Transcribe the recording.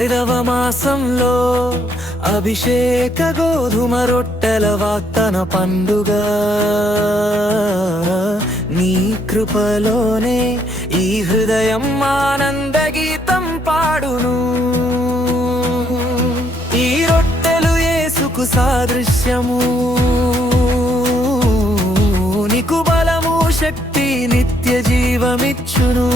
5వ మాసంలో అభిషేక గోధుమ రొట్టెల వాగ్దాన పండుగ. నీ కృపలోనే ఈ హృదయం ఆనంద గీతం పాడును. ఈ రొట్టెలు యేసుకు సాదృశ్యము, నీకు బలము శక్తి నిత్య జీవమిచ్చును.